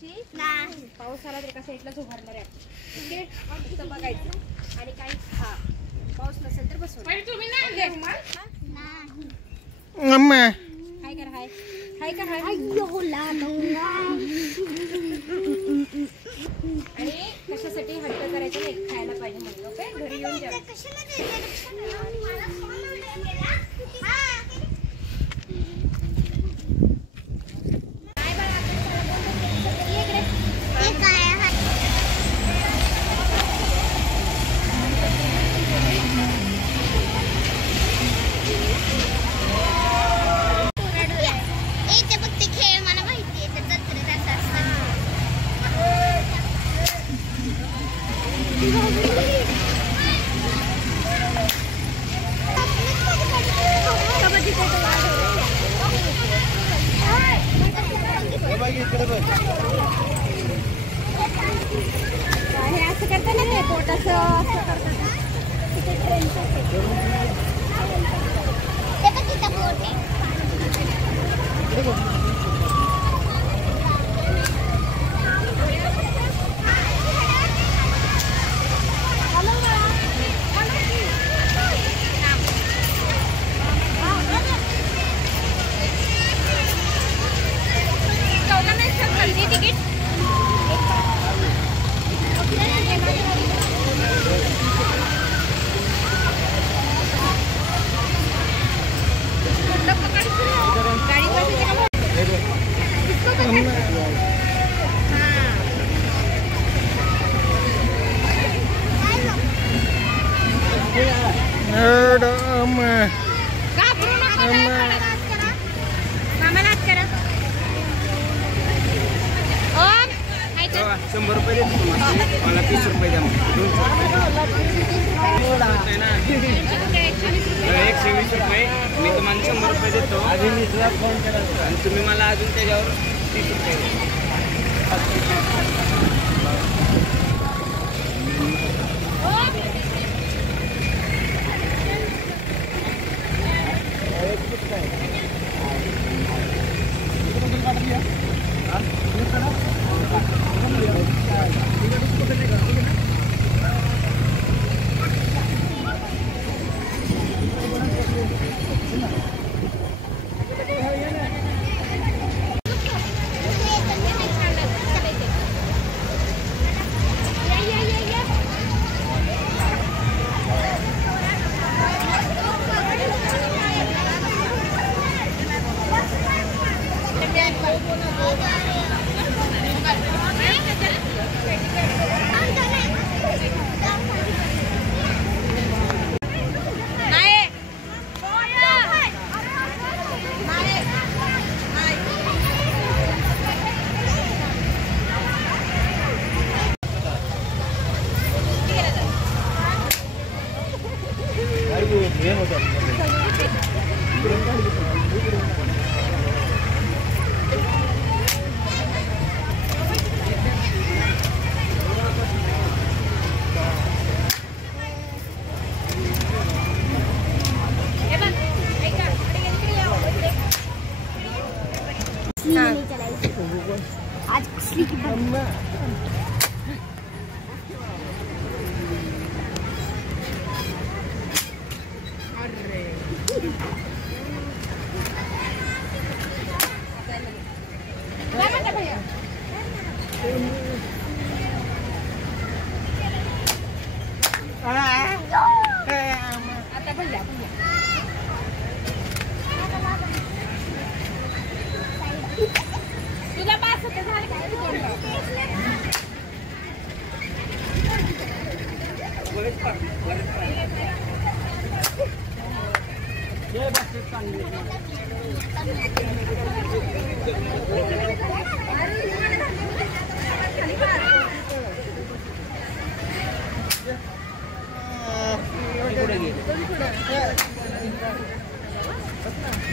पाऊस आला तर एका साईडलाच उभारणार आहे. ओके, तिथं बघायचं आणि काही पाऊस नसेल तर बसवून. हाय कर, हाय कर, हाय. आणि कशासाठी हट्ट करायचं नाही, खायला पाहिजे म्हणून. ओके, घरी येऊन जेवा. हे असं करता ना, ते पोटाचं असं करतात ना, तिथे ट्रेनचं बोट आहे. ₹100 देतो मला 30 रुपये द्या. 120 रुपये मी तुम्हाला 100 रुपये देतो आणि तुम्ही मला अजून त्याच्यावर 30 रुपये द्या. आज असली की आता भैया तुला पास होते झाले काय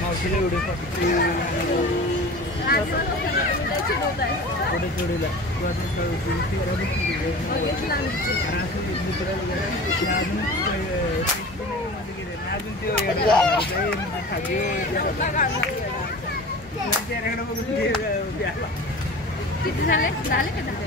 मावशीला एवढे किती झाले झाले का झाले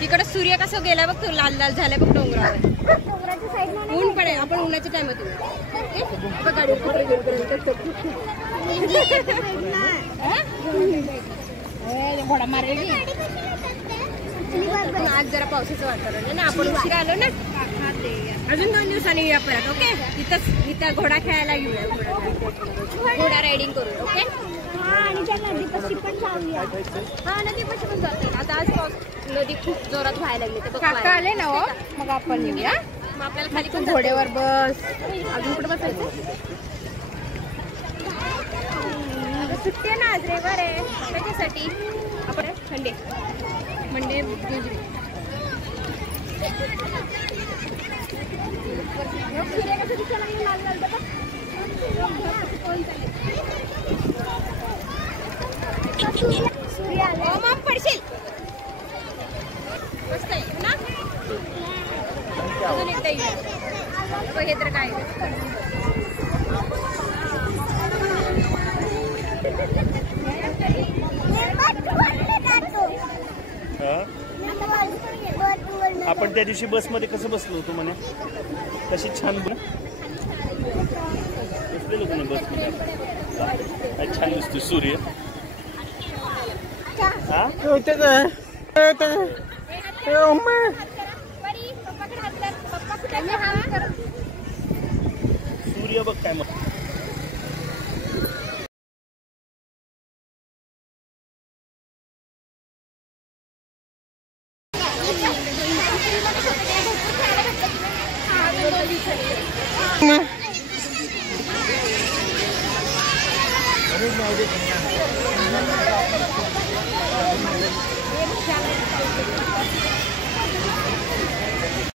तिकडे सूर्य कसं गेला बघ, तो लाल लाल झाला बघ डोंगरावर. ऊन पडे, आपण उन्हाच्या टाइमात आज जरा पावसाचं वातावरण आहे ना, आपण उशिरा आलो ना. अजून 2 दिवसांनी येऊया परत. ओके, इथं घोडा खेळायला येऊया, घोडा रायडिंग करूया. ओके, आणि त्या नदीपाशी पण जाऊया. हा, नदीपाशी पण जातो. आता आज पाऊस, नदी खूप जोरात व्हायला लागली. तर काका आले ना, मग आपण येऊया. मग आपल्याला खाली पण घोड्यावर बस. अजून कुठं बसायचं? सुट्टी आहे ना आज, रविवार आहे. त्याच्यासाठी आपण संडे मंडे पडशील मस्त आहे ना. अजून एकदा येऊ हे तर काय आपण त्या दिवशी बसमध्ये कसं बसलो होतो म्हणे, कशी छान बसलेलो तुम्ही बसमध्ये. छान दिसतो सूर्य. सूर्य बघ काय मग. Ma